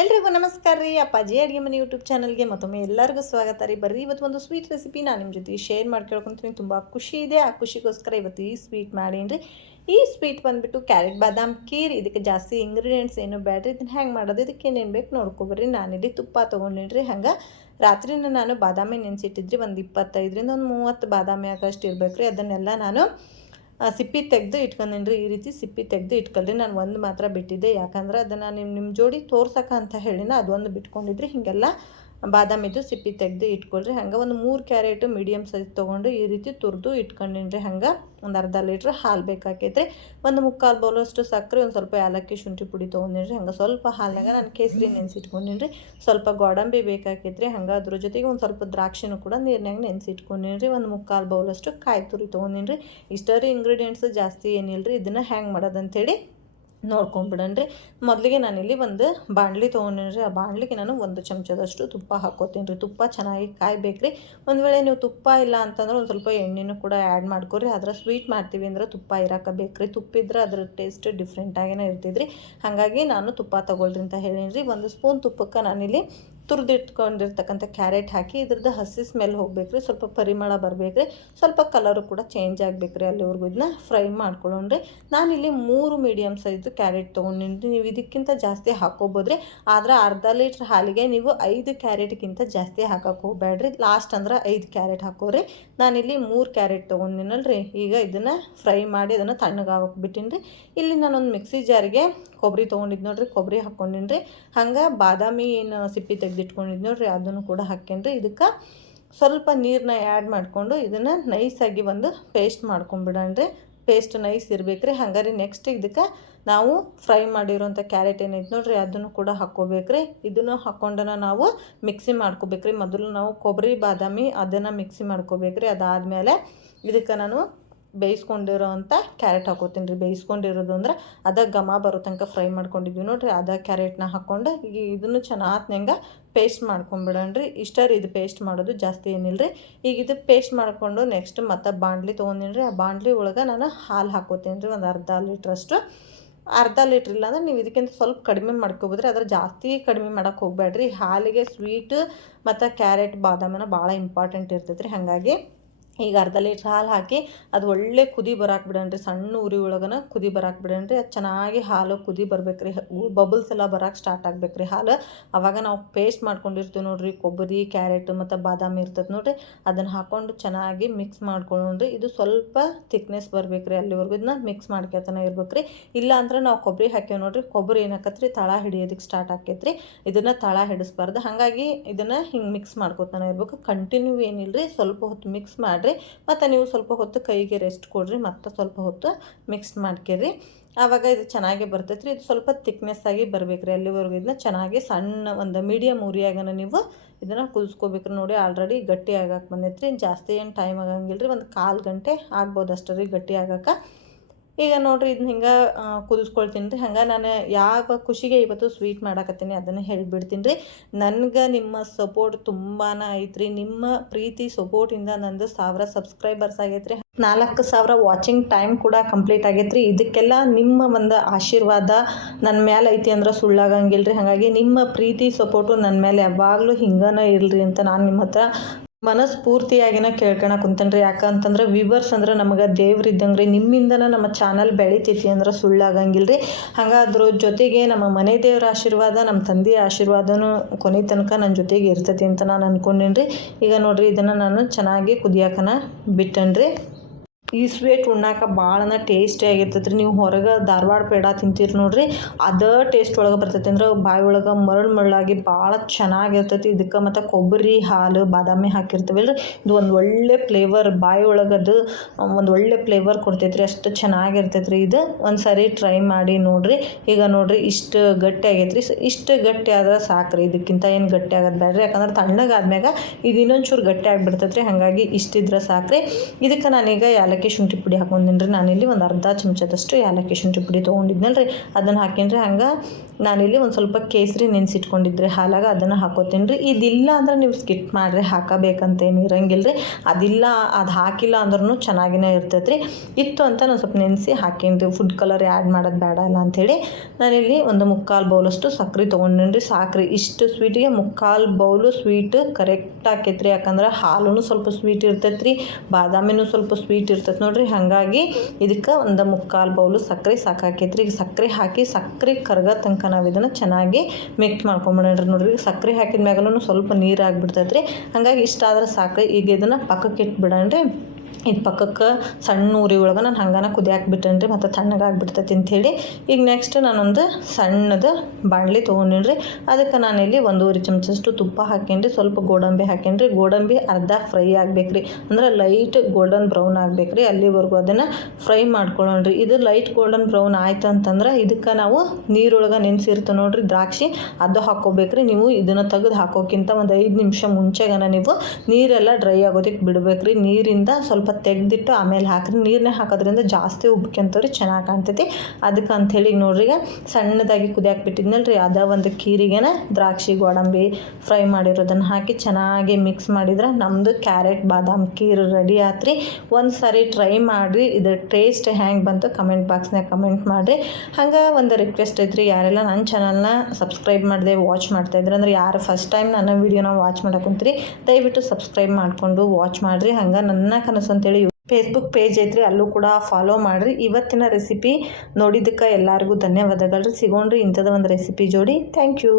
ಎಲ್ರಿಗೂ ನಮಸ್ಕಾರ ರೀ. ಅಪ್ಪಾಜಿ ಅಡುಗೆ ಮನೆ ಯೂಟ್ಯೂಬ್ ಚಾನಲ್ಗೆ ಮತ್ತೊಮ್ಮೆ ಎಲ್ಲರಿಗೂ ಸ್ವಾಗತ ರೀ. ಬರ್ರಿ, ಇವತ್ತು ಒಂದು ಸ್ವೀಟ್ ರೆಸಿಪಿ ನಾನು ನಿಮ್ಮ ಜೊತೆ ಶೇರ್ ಮಾಡ್ಕೊಳ್ಕೊಂತೀನಿ ತುಂಬ ಖುಷಿ ಇದೆ. ಆ ಖುಷಿಗೋಸ್ಕರ ಇವತ್ತು ಈ ಸ್ವೀಟ್ ಮಾಡೀನಿ ರೀ. ಈ ಸ್ವೀಟ್ ಬಂದುಬಿಟ್ಟು ಕ್ಯಾರೆಟ್ ಬಾದಾಮ್ ಕೀರ್ ಇದಕ್ಕೆ ಜಾಸ್ತಿ ಇಂಗ್ರೀಡಿಯೆಂಟ್ಸ್ ಏನು ಬ್ಯಾಡ್ರಿ ಇದನ್ನ ಹ್ಯಾಂಗೆ ಮಾಡೋದು? ಇದಕ್ಕೆ ಏನೇನು ಬೇಕು ನೋಡ್ಕೊಬರ್ರಿ. ನಾನಿಲ್ಲಿ ತುಪ್ಪ ತೊಗೊಂಡಿನಿ ಹಂಗೆ ರಾತ್ರಿನ ನಾನು ಬಾದಾಮಿ ನೆನೆಸಿಟ್ಟಿದ್ರಿ. ಒಂದು ಇಪ್ಪತ್ತೈದರಿಂದ ಒಂದು ಮೂವತ್ತು ಬಾದಾಮಿ ಆಗಷ್ಟು ಇರಬೇಕು ರೀ ಅದನ್ನೆಲ್ಲ ನಾನು ಸಿಪ್ಪಿ ತೆಗೆದು ಇಟ್ಕೊಂಡೇನ್ರಿ. ಈ ರೀತಿ ಸಿಪ್ಪಿ ತೆಗೆದು ಇಟ್ಕೊಳ್ರಿ. ನಾನು ಒಂದು ಮಾತ್ರ ಬಿಟ್ಟಿದ್ದೆ. ಯಾಕಂದ್ರೆ ಅದನ್ನು ನಿಮ್ಮ ನಿಮ್ಮ ಜೋಡಿ ತೋರ್ಸಕ್ಕ ಅಂತ ಹೇಳಿನ, ಅದೊಂದು ಬಿಟ್ಕೊಂಡಿದ್ರಿ. ಹೀಗೆಲ್ಲ ಬಾದಾಮಿದು ಸಿಪ್ಪಿ ತೆಗೆದು ಇಟ್ಕೊಳ್ರಿ. ಹಂಗೆ ಒಂದು ಮೂರು ಕ್ಯಾರೆಟ್ ಮೀಡಿಯಮ್ ಸೈಜ್ ತೊಗೊಂಡು ಈ ರೀತಿ ತುರಿದು ಇಟ್ಕೊಂಡಿನ್ರಿ. ಹಂಗೆ ಒಂದು ಅರ್ಧ ಲೀಟ್ರ್ ಹಾಲು ಬೇಕಾಕೈತ್ರಿ. ಒಂದು ಮುಕ್ಕಾಲು ಬೌಲಷ್ಟು ಸಕ್ಕರೆ, ಒಂದು ಸ್ವಲ್ಪ ಏಲಕ್ಕಿ ಶುಂಠಿ ಪುಡಿ ತೊಗೊಂಡಿನ್ರಿ. ಹಂಗೆ ಸ್ವಲ್ಪ ಹಾಲಿನಾಗ ನಾನು ಕೇಸರಿ ನೆನೆಸಿಟ್ಕೊಂಡಿನ್ರಿ. ಸ್ವಲ್ಪ ಗೋಡಂಬಿ ಬೇಕಾಕೈತ್ರಿ. ಹಂಗೆ ಅದ್ರ ಜೊತೆಗೆ ಒಂದು ಸ್ವಲ್ಪ ದ್ರಾಕ್ಷಿನೂ ಕೂಡ ನೀರಿನಾಗ ನೆನೆಸಿಟ್ಕೊಂಡಿನ್ರಿ. ಒಂದು ಮುಕ್ಕಾಲು ಬೌಲಷ್ಟು ಕಾಯಿ ತುರಿ ತೊಗೊಂಡಿನ್ರಿ. ಇಷ್ಟ ರೀ ಇಂಗ್ರೀಡಿಯೆಂಟ್ಸ್ ಜಾಸ್ತಿ ಏನಿಲ್ಲ ರೀ ಇದನ್ನು ಹ್ಯಾಂಗೆ ಮಾಡೋದಂತೇಳಿ ನೋಡ್ಕೊಂಬಿಡಣ್ರಿ ಮೊದಲಿಗೆ ನಾನಿಲ್ಲಿ ಒಂದು ಬಾಣಲಿ ತೊಗೊಂಡಿನಿ ಆ ಬಾಣಲಿಗೆ ನಾನು ಒಂದು ಚಮಚದಷ್ಟು ತುಪ್ಪ ಹಾಕೋತೀನಿ ರೀ ತುಪ್ಪ ಚೆನ್ನಾಗಿ ಕಾಯ್ಬೇಕು ರೀ ಒಂದು ವೇಳೆ ನೀವು ತುಪ್ಪ ಇಲ್ಲ ಅಂತಂದ್ರೆ ಒಂದು ಸ್ವಲ್ಪ ಎಣ್ಣೆನೂ ಕೂಡ ಆ್ಯಡ್ ಮಾಡ್ಕೊರಿ. ಅದರ ಸ್ವೀಟ್ ಮಾಡ್ತೀವಿ ಅಂದ್ರೆ ತುಪ್ಪ ಇರಕ್ಕೆ ಬೇಕು ರೀ ತುಪ್ಪ ಇದ್ರೆ ಅದ್ರ ಟೇಸ್ಟ್ ಡಿಫ್ರೆಂಟಾಗೇ ಇರ್ತಿದ್ರಿ ಹಾಗಾಗಿ ನಾನು ತುಪ್ಪ ತೊಗೊಳ್ರಿ ಅಂತ ಹೇಳೀನಿ ರೀ ಒಂದು ಸ್ಪೂನ್ ತುಪ್ಪಕ್ಕೆ ನಾನಿಲ್ಲಿ ತುರಿದಿಟ್ಕೊಂಡಿರ್ತಕ್ಕಂಥ ಕ್ಯಾರೆಟ್ ಹಾಕಿ ಇದ್ರದ್ದು ಹಸಿ ಸ್ಮೆಲ್ ಹೋಗ್ಬೇಕ್ರಿ, ಸ್ವಲ್ಪ ಪರಿಮಳ ಬರಬೇಕ್ರಿ, ಸ್ವಲ್ಪ ಕಲರು ಕೂಡ ಚೇಂಜ್ ಆಗಬೇಕ್ರಿ ಅಲ್ಲಿವರೆಗೂ ಇದನ್ನ ಫ್ರೈ ಮಾಡ್ಕೊಳ್ಳೋಣ್ರಿ. ನಾನಿಲ್ಲಿ ಮೂರು ಮೀಡಿಯಮ್ ಸೈಜು ಕ್ಯಾರೆಟ್ ತೊಗೊಂಡಿನಿ ನೀವು ಇದಕ್ಕಿಂತ ಜಾಸ್ತಿ ಹಾಕೋಬೋದ್ರಿ. ಆದ್ರೆ ಅರ್ಧ ಲೀಟ್ರ್ ಹಾಲಿಗೆ ನೀವು ಐದು ಕ್ಯಾರೆಟ್ಗಿಂತ ಜಾಸ್ತಿ ಹಾಕಕ್ಕೆ ಹೋಗ್ಬೇಡ್ರಿ ಲಾಸ್ಟ್ ಅಂದ್ರೆ ಐದು ಕ್ಯಾರೆಟ್ ಹಾಕೋರಿ. ನಾನಿಲ್ಲಿ ಮೂರು ಕ್ಯಾರೆಟ್ ತೊಗೊಂಡಿನಲ್ರಿ. ಈಗ ಇದನ್ನು ಫ್ರೈ ಮಾಡಿ ಅದನ್ನು ತಣ್ಣಗಾಗಕ್ಕೆ ಬಿಟ್ಟಿನಿ ಇಲ್ಲಿ ನಾನೊಂದು ಮಿಕ್ಸಿ ಜಾರಿಗೆ ಕೊಬ್ಬರಿ ತೊಗೊಂಡಿದ್ದು ನೋಡ್ರಿ ಕೊಬ್ಬರಿ ಹಾಕ್ಕೊಂಡಿನಿ ರೀ ಹಂಗೆ ಬಾದಾಮಿ ಏನು ಸಿಪ್ಪಿ ತೆಗೆದಿಟ್ಕೊಂಡಿದ್ದು ನೋಡ್ರಿ, ಅದನ್ನು ಕೂಡ ಹಾಕ್ಕೊಂಡ್ರೆ ಇದಕ್ಕೆ ಸ್ವಲ್ಪ ನೀರನ್ನ ಆ್ಯಡ್ ಮಾಡಿಕೊಂಡು ಇದನ್ನು ನೈಸಾಗಿ ಒಂದು ಪೇಸ್ಟ್ ಮಾಡ್ಕೊಂಬಿಡಣ್ರಿ. ಪೇಸ್ಟ್ ನೈಸ್ ಇರಬೇಕ್ರಿ. ಹಾಗಾದ್ರೆ ನೆಕ್ಸ್ಟ್ ಇದಕ್ಕೆ ನಾವು ಫ್ರೈ ಮಾಡಿರೋಂಥ ಕ್ಯಾರೆಟ್ ಏನೈತೆ ನೋಡ್ರಿ, ಅದನ್ನು ಕೂಡ ಹಾಕ್ಕೋಬೇಕ್ರಿ. ಇದನ್ನು ಹಾಕ್ಕೊಂಡನ ನಾವು ಮಿಕ್ಸಿ ಮಾಡ್ಕೋಬೇಕ್ರಿ. ಮೊದಲು ನಾವು ಕೊಬ್ಬರಿ, ಬಾದಾಮಿ ಅದನ್ನು ಮಿಕ್ಸಿ ಮಾಡ್ಕೋಬೇಕ್ರಿ. ಅದಾದಮೇಲೆ ಇದಕ್ಕೆ ನಾನು ಬೇಯಿಸ್ಕೊಂಡಿರೋ ಅಂಥ ಕ್ಯಾರೆಟ್ ಹಾಕೋತೀನಿ ರೀ. ಬೇಯಿಸ್ಕೊಂಡಿರೋದು ಅಂದ್ರೆ ಅದ ಘಮ ಬರೋ ತನಕ ಫ್ರೈ ಮಾಡ್ಕೊಂಡಿದ್ವಿ. ನೋಡಿರಿ ಅದ ಕ್ಯಾರೆಟ್ನ ಹಾಕ್ಕೊಂಡು ಈಗ ಇದನ್ನು ಚೆನ್ನಾಗಿ ಪೇಸ್ಟ್ ಮಾಡ್ಕೊಂಬಿಡಣ್ರಿ ಇಷ್ಟ ರೀ ಇದು ಪೇಸ್ಟ್ ಮಾಡೋದು, ಜಾಸ್ತಿ ಏನಿಲ್ಲ ರೀ. ಈಗ ಇದು ಪೇಸ್ಟ್ ಮಾಡಿಕೊಂಡು ನೆಕ್ಸ್ಟ್ ಮತ್ತೆ ಬಾಂಡ್ಲಿ ತೊಗೊಂಡಿನಿ ರೀ. ಆ ಬಾಂಡ್ಲಿ ಒಳಗೆ ನಾನು ಹಾಲು ಹಾಕೋತೀನಿ ರೀ, ಒಂದು ಅರ್ಧ ಲೀಟ್ರಷ್ಟು. ಅರ್ಧ ಲೀಟ್ರ್ ಇಲ್ಲ ಅಂದ್ರೆ ನೀವು ಇದಕ್ಕಿಂತ ಸ್ವಲ್ಪ ಕಡಿಮೆ ಮಾಡ್ಕೊಬೋದ್ರಿ. ಅದ್ರ ಜಾಸ್ತಿ ಕಡಿಮೆ ಮಾಡೋಕೆ ಹೋಗ್ಬೇಡ್ರಿ ಹಾಲಿಗೆ ಸ್ವೀಟ್ ಮತ್ತು ಕ್ಯಾರೆಟ್ ಬಾದಾಮಿನ ಭಾಳ ಇಂಪಾರ್ಟೆಂಟ್ ಇರ್ತೈತೆ ರೀ ಹಾಗಾಗಿ ಈಗ ಅರ್ಧ ಲೀಟ್ರ್ ಹಾಲು ಹಾಕಿ ಅದು ಒಳ್ಳೆ ಕುದಿ ಬರಾಕ್ ಬಿಡಣ್ರಿ ಸಣ್ಣ ಉರಿ ಒಳಗನ ಕುದಿ ಬರಾಕ್ ಬಿಡಣ್ರಿ ಅದು ಚೆನ್ನಾಗಿ ಹಾಲು ಕುದಿ ಬರ್ಬೇಕ್ರಿ. ಬಬಲ್ಸ್ ಎಲ್ಲ ಬರಾಕ್ ಸ್ಟಾರ್ಟ್ ಆಗ್ಬೇಕ್ರಿ ಹಾಲು. ಅವಾಗ ನಾವು ಪೇಸ್ಟ್ ಮಾಡ್ಕೊಂಡಿರ್ತೀವಿ ನೋಡ್ರಿ, ಕೊಬ್ಬರಿ, ಕ್ಯಾರೆಟ್ ಮತ್ತು ಬಾದಾಮಿ ಇರ್ತದೆ ನೋಡ್ರಿ. ಅದನ್ನು ಹಾಕ್ಕೊಂಡು ಚೆನ್ನಾಗಿ ಮಿಕ್ಸ್ ಮಾಡ್ಕೊಳ್ಳೋಣ್ರಿ ಇದು ಸ್ವಲ್ಪ ಥಿಕ್ನೆಸ್ ಬರ್ಬೇಕ್ರಿ, ಅಲ್ಲಿವರೆಗೂ ಇದನ್ನ ಮಿಕ್ಸ್ ಮಾಡ್ಕೊತಾನೆ ಇರ್ಬೇಕ್ರಿ. ಇಲ್ಲ ಅಂದ್ರೆ ನಾವು ಕೊಬ್ಬರಿ ಹಾಕ್ಯವ ನೋಡ್ರಿ, ಕೊಬ್ಬರಿ ಏನಾಕತ್ರಿ, ತಳ ಹಿಡಿಯೋದಕ್ಕೆ ಸ್ಟಾರ್ಟ್ ಆಕೈತ್ರಿ ಇದನ್ನು ತಳ ಹಿಡಿಸ್ಬಾರ್ದು. ಹಾಗಾಗಿ ಇದನ್ನು ಹಿಂಗೆ ಮಿಕ್ಸ್ ಮಾಡ್ಕೊತಾನೆ ಇರ್ಬೇಕು. ಕಂಟಿನ್ಯೂ ಏನಿಲ್ಲರಿ ಸ್ವಲ್ಪ ಹೊತ್ತು ಮಿಕ್ಸ್ ಮಾಡಿರಿ. ಮತ್ತು ನೀವು ಸ್ವಲ್ಪ ಹೊತ್ತು ಕೈಗೆ ರೆಸ್ಟ್ ಕೊಡ್ರಿ. ಮತ್ತು ಸ್ವಲ್ಪ ಹೊತ್ತು ಮಿಕ್ಸ್ ಮಾಡ್ಕೇರಿ. ಆವಾಗ ಇದು ಚೆನ್ನಾಗಿ ಬರ್ತೈತೆ ರೀ ಇದು ಸ್ವಲ್ಪ ತಿಕ್ನೆಸ್ ಆಗಿ ಬರ್ಬೇಕು ರೀ ಅಲ್ಲಿವರೆಗೂ ಇದನ್ನ ಚೆನ್ನಾಗಿ ಸಣ್ಣ ಒಂದು ಮೀಡಿಯಮ್ ಉರಿಯಾಗನ ನೀವು ಇದನ್ನು ಕುದಿಸ್ಕೋಬೇಕ್ರಿ. ನೋಡಿ ಆಲ್ರೆಡಿ ಗಟ್ಟಿ ಆಗಕ್ಕೆ ಬಂದೈತೆ ರೀ ಜಾಸ್ತಿ ಏನು ಟೈಮ್ ಆಗಂಗಿಲ್ಲ ರೀ ಒಂದು ಕಾಲು ಗಂಟೆ ಆಗ್ಬೋದು ಅಷ್ಟೇ ರೀ ಗಟ್ಟಿ ಆಗಕ್ಕೆ ಈಗ ನೋಡ್ರಿ ಇದನ್ನ ಹಿಂಗೆ ಕುದಿಸ್ಕೊಳ್ತೀನಿ ರೀ ಹಂಗೆ ನಾನು ಯಾವ ಖುಷಿಗೆ ಇವತ್ತು ಸ್ವೀಟ್ ಮಾಡಾಕತ್ತೀನಿ ಅದನ್ನು ಹೇಳಿಬಿಡ್ತೀನಿ ರೀ ನನಗೆ ನಿಮ್ಮ ಸಪೋರ್ಟ್ ತುಂಬಾ ಐತ್ರಿ. ನಿಮ್ಮ ಪ್ರೀತಿ ಸಪೋರ್ಟಿಂದ ನಂದು ಸಾವಿರ ಸಬ್ಸ್ಕ್ರೈಬರ್ಸ್ ಆಗೈತ್ರಿ. ನಾಲ್ಕು ಸಾವಿರ ವಾಚಿಂಗ್ ಟೈಮ್ ಕೂಡ ಕಂಪ್ಲೀಟ್ ಆಗೈತ್ರಿ. ಇದಕ್ಕೆಲ್ಲ ನಿಮ್ಮ ಒಂದು ಆಶೀರ್ವಾದ ನನ್ನ ಮೇಲೆ ಐತಿ ಅಂದ್ರೆ ಸುಳ್ಳಾಗಂಗಿಲ್ಲ ರೀ ಹಾಗಾಗಿ ನಿಮ್ಮ ಪ್ರೀತಿ ಸಪೋರ್ಟು ನನ್ನ ಮೇಲೆ ಯಾವಾಗಲೂ ಹಿಂಗನ ಇರಲಿ ಅಂತ ನಾನು ನಿಮ್ಮ ಹತ್ರ ಮನಸ್ಫೂರ್ತಿಯಾಗಿನ ಕೇಳ್ಕೊಳಕ್ ಕುಂತನ್ರಿ. ಯಾಕಂತಂದ್ರೆ ವಿವರ್ಸ್ ಅಂದ್ರೆ ನಮಗೆ ದೇವ್ರು ಇದ್ದಂಗೆ ರೀ ನಿಮ್ಮಿಂದನ ನಮ್ಮ ಚಾನಲ್ ಬೆಳಿತೈತಿ ಅಂದ್ರೆ ಸುಳ್ಳಾಗಂಗಿಲ್ಲ ರೀ ಹಾಗಾದ್ರ ಜೊತೆಗೆ ನಮ್ಮ ಮನೆ ದೇವ್ರ ಆಶೀರ್ವಾದ, ನಮ್ಮ ತಂದೆಯ ಆಶೀರ್ವಾದನೂ ಕೊನೆ ತನಕ ನನ್ನ ಜೊತೆಗೆ ಇರ್ತೈತಿ ಅಂತ ನಾನು ಅನ್ಕೊಂಡೇನ್ರಿ. ಈಗ ನೋಡ್ರಿ ಇದನ್ನು ನಾನು ಚೆನ್ನಾಗಿ ಕುದಿಯಾಕನ ಬಿಟ್ಟೇನ್ರಿ. ಈ ಸ್ವೀಟ್ ಉಣ್ಣಾಕ ಭಾಳನ ಟೇಸ್ಟಿ ಆಗಿರ್ತೈತ್ರಿ. ನೀವು ಹೊರಗೆ ಧಾರವಾಡ ಪೇಡ ತಿಂತೀರಿ ನೋಡ್ರಿ, ಅದೇ ಟೇಸ್ಟ್ ಒಳಗೆ ಬರ್ತೈತೆ ಅಂದ್ರೆ ಬಾಯಿ ಒಳಗೆ ಮರಳು ಮರಳಾಗಿ ಭಾಳ ಚೆನ್ನಾಗಿರ್ತೈತಿ. ಇದಕ್ಕೆ ಮತ್ತು ಕೊಬ್ಬರಿ ಹಾಲು, ಬಾದಾಮಿ ಹಾಕಿರ್ತೀವಲ್ಲ ರೀ ಇದು ಒಂದು ಒಳ್ಳೆ ಫ್ಲೇವರ್ ಬಾಯಿ ಒಳಗೆ ಅದು ಒಂದು ಒಳ್ಳೆ ಫ್ಲೇವರ್ ಕೊಡ್ತೈತೆ ರೀ ಅಷ್ಟು ಚೆನ್ನಾಗಿರ್ತೈತೆ ರೀ ಇದು. ಒಂದು ಸಾರಿ ಟ್ರೈ ಮಾಡಿ ನೋಡಿರಿ. ಈಗ ನೋಡಿರಿ, ಇಷ್ಟು ಗಟ್ಟಿ ಆಗೈತೆ ರೀ ಇಷ್ಟು ಗಟ್ಟಿ ಆದ್ರೆ ಸಾಕ್ರಿ. ರೀ ಇದಕ್ಕಿಂತ ಏನು ಗಟ್ಟಿ ಆಗೋದು ಬೇಡ್ರಿ ಯಾಕಂದ್ರೆ ತಣ್ಣಗಾದ್ಮ್ಯಾಗ ಇದು ಇನ್ನೊಂಚೂರು ಗಟ್ಟಿ ಆಗಿಬಿಡ್ತೈತೆ ರೀ ಹಾಗಾಗಿ ಇಷ್ಟಿದ್ರೆ ಸಾಕ್ರಿ. ರೀ ಇದಕ್ಕೆ ನಾನೀಗ ಏಲಕ್ಕಿ ಶುಂಠಿ ಪುಡಿ ಹಾಕೊಂಡಿನಿ ರೀ ನಾನಿಲ್ಲಿ ಒಂದು ಅರ್ಧ ಚಮಚದಷ್ಟು ಏಲಕ್ಕಿ ಶುಂಠಿ ಪುಡಿ ತೊಗೊಂಡಿದ್ನಲ್ಲ ರೀ ಅದನ್ನು ಹಾಕಿನ್ರಿ ಹಂಗೆ ನಾನಿಲ್ಲಿ ಒಂದು ಸ್ವಲ್ಪ ಕೇಸರಿ ನೆನೆಸಿಟ್ಕೊಂಡಿದ್ರಿ. ಹಾಲಾಗ ಅದನ್ನು ಹಾಕೋತೀನಿ ರೀ ಇದಿಲ್ಲ ಅಂದ್ರೆ ನೀವು ಸ್ಕಿಪ್ ಮಾಡಿರಿ. ಹಾಕಬೇಕಂತೇನು ಇರಂಗಿಲ್ಲ ರೀ ಅದಿಲ್ಲ, ಅದು ಹಾಕಿಲ್ಲ ಅಂದ್ರೂ ಚೆನ್ನಾಗಿನೇ ಇರ್ತೈತೆ ರೀ ಇತ್ತು ಅಂತ ನಾನು ಸ್ವಲ್ಪ ನೆನೆಸಿ ಹಾಕೀನಿ ಫುಡ್ ಕಲರ್ ಆ್ಯಡ್ ಮಾಡೋದು ಬೇಡ ಅಲ್ಲ ಅಂಥೇಳಿ ನಾನಿಲ್ಲಿ ಒಂದು ಮುಕ್ಕಾಲು ಬೌಲಷ್ಟು ಸಕ್ಕರೆ ತೊಗೊಂಡಿನಿ ರೀ ಸಾಕ್ರಿ. ಇಷ್ಟು ಸ್ವೀಟಿಗೆ ಮುಕ್ಕಾಲು ಬೌಲು ಸ್ವೀಟ್ ಕರೆಕ್ಟ್ ಆಕೈತೆ ರೀ ಯಾಕಂದ್ರೆ ಹಾಲು ಸ್ವಲ್ಪ ಸ್ವೀಟ್ ಇರ್ತೈತೆ ರೀ ಬಾದಾಮಿನೂ ಸ್ವಲ್ಪ ಸ್ವೀಟ್ ಇರ್ತೈತೆ ನೋಡಿರಿ. ಹಾಗಾಗಿ ಇದಕ್ಕೆ ಒಂದು ಮುಕ್ಕಾಲು ಬೌಲು ಸಕ್ಕರೆ ಸಾಕಾಕೈತ್ರಿ. ಈಗ ಸಕ್ಕರೆ ಹಾಕಿ ಸಕ್ಕರೆ ಕರ್ಗ ತನಕ ನಾವು ಇದನ್ನು ಚೆನ್ನಾಗಿ ಮಿಕ್ಸ್ ಮಾಡ್ಕೊಂಬಿಡೋಣ್ರಿ ನೋಡ್ರಿ. ಸಕ್ಕರೆ ಹಾಕಿದ ಮ್ಯಾಗಲೂ ಸ್ವಲ್ಪ ನೀರು ಆಗಿಬಿಡ್ತೈತೆ ರೀ ಹಾಗಾಗಿ ಇಷ್ಟ ಆದ್ರೆ ಸಾಕು. ಈಗ ಇದನ್ನು ಪಕ್ಕಕ್ಕೆ ಇಟ್ಬಿಡೋಣ್ರಿ. ಇದು ಪಕ್ಕಕ್ಕೆ ಸಣ್ಣ ಉರಿ ಒಳಗೆ ನಾನು ಹಂಗನ ಕುದಿಯಾಕೆ ಬಿಟ್ಟೇನಿ ರೀ ಮತ್ತು ತಣ್ಣಗಾಗ್ಬಿಡ್ತೈತಿ ಅಂಥೇಳಿ. ಈಗ ನೆಕ್ಸ್ಟ್ ನಾನೊಂದು ಸಣ್ಣದು ಬಾಣಲಿ ತೊಗೊಂಡಿನಿ ರೀ ಅದಕ್ಕೆ ನಾನಿಲ್ಲಿ ಒಂದೂವರೆ ಚಮಚಷ್ಟು ತುಪ್ಪ ಹಾಕೇನ್ರಿ, ಸ್ವಲ್ಪ ಗೋಡಂಬಿ ಹಾಕೇನ್ರಿ. ರೀ ಗೋಡಂಬಿ ಅರ್ಧ ಫ್ರೈ ಆಗ್ಬೇಕು ರೀ ಅಂದ್ರೆ ಲೈಟ್ ಗೋಲ್ಡನ್ ಬ್ರೌನ್ ಆಗ್ಬೇಕು ರೀ ಅಲ್ಲಿವರೆಗೂ ಅದನ್ನು ಫ್ರೈ ಮಾಡ್ಕೊಳ್ಳೋಣ ರೀ ಇದು ಲೈಟ್ ಗೋಲ್ಡನ್ ಬ್ರೌನ್ ಆಯ್ತು ಅಂತಂದ್ರೆ ಇದಕ್ಕೆ ನಾವು ನೀರೊಳಗೆ ನೆನೆಸಿರ್ತ ನೋಡ್ರಿ ದ್ರಾಕ್ಷಿ ಅದು ಹಾಕೋಬೇಕ್ರಿ. ನೀವು ಇದನ್ನು ತೆಗೆದು ಹಾಕೋಕ್ಕಿಂತ ಒಂದು ಐದು ನಿಮಿಷ ಮುಂಚೆಗನ ನೀವು ನೀರೆಲ್ಲ ಡ್ರೈ ಆಗೋದಕ್ಕೆ ಬಿಡ್ಬೇಕು ರೀ ನೀರಿಂದ ಸ್ವಲ್ಪ ತೆಗೆದಿಟ್ಟು ಆಮೇಲೆ ಹಾಕಿರಿ. ನೀರನ್ನೇ ಹಾಕೋದ್ರಿಂದ ಜಾಸ್ತಿ ಉಬ್ಕೊಂತವ್ರಿ ಚೆನ್ನಾಗಿ ಕಾಣ್ತೈತಿ. ಅದಕ್ಕೆ ಅಂಥೇಳಿ ನೋಡ್ರಿ, ಈಗ ಸಣ್ಣದಾಗಿ ಕುದಿಯಾಕೆ ಬಿಟ್ಟಿದ್ನಲ್ಲ ರೀ ಅದ ಒಂದು ಖೀರಿಗೆನ ದ್ರಾಕ್ಷಿ, ಗೋಡಂಬಿ ಫ್ರೈ ಮಾಡಿರೋದನ್ನು ಹಾಕಿ ಚೆನ್ನಾಗಿ ಮಿಕ್ಸ್ ಮಾಡಿದ್ರೆ ನಮ್ಮದು ಕ್ಯಾರೆಟ್, ಬಾದಾಮ್ ಕೀರ್ ರೆಡಿ ಆತ್ರಿ. ಒಂದು ಸಾರಿ ಟ್ರೈ ಮಾಡಿರಿ. ಇದ್ರ ಟೇಸ್ಟ್ ಹ್ಯಾಂಗೆ ಬಂತು ಕಮೆಂಟ್ ಬಾಕ್ಸ್ನಾಗ ಕಮೆಂಟ್ ಮಾಡಿರಿ. ಹಂಗೆ ಒಂದು ರಿಕ್ವೆಸ್ಟ್ ಐತ್ರಿ. ಯಾರೆಲ್ಲ ನನ್ನ ಚಾನಲ್ನ ಸಬ್ಸ್ಕ್ರೈಬ್ ಮಾಡಿದೆ ವಾಚ್ ಮಾಡ್ತಾ ಅಂದ್ರೆ ಯಾರು ಫಸ್ಟ್ ಟೈಮ್ ನನ್ನ ವೀಡಿಯೋನ ವಾಚ್ ಮಾಡಕ್ಕಂತ್ರಿ ದಯವಿಟ್ಟು ಸಬ್ಸ್ಕ್ರೈಬ್ ಮಾಡಿಕೊಂಡು ವಾಚ್ ಮಾಡಿರಿ. ಹಂಗೆ ನನ್ನ ಕನಸು ಅಂತೇಳಿ ಫೇಸ್ಬುಕ್ ಪೇಜ್ ಐತ್ರಿ, ಅಲ್ಲೂ ಕೂಡ ಫಾಲೋ ಮಾಡ್ರಿ. ಇವತ್ತಿನ ರೆಸಿಪಿ ನೋಡಿದ್ದಕ್ಕೆ ಎಲ್ಲರಿಗೂ ಧನ್ಯವಾದಗಳು ಸಿಗೋಣ್ರಿ ಇಂಥದ್ದು ಒಂದು ರೆಸಿಪಿ ಜೋಡಿ. Thank you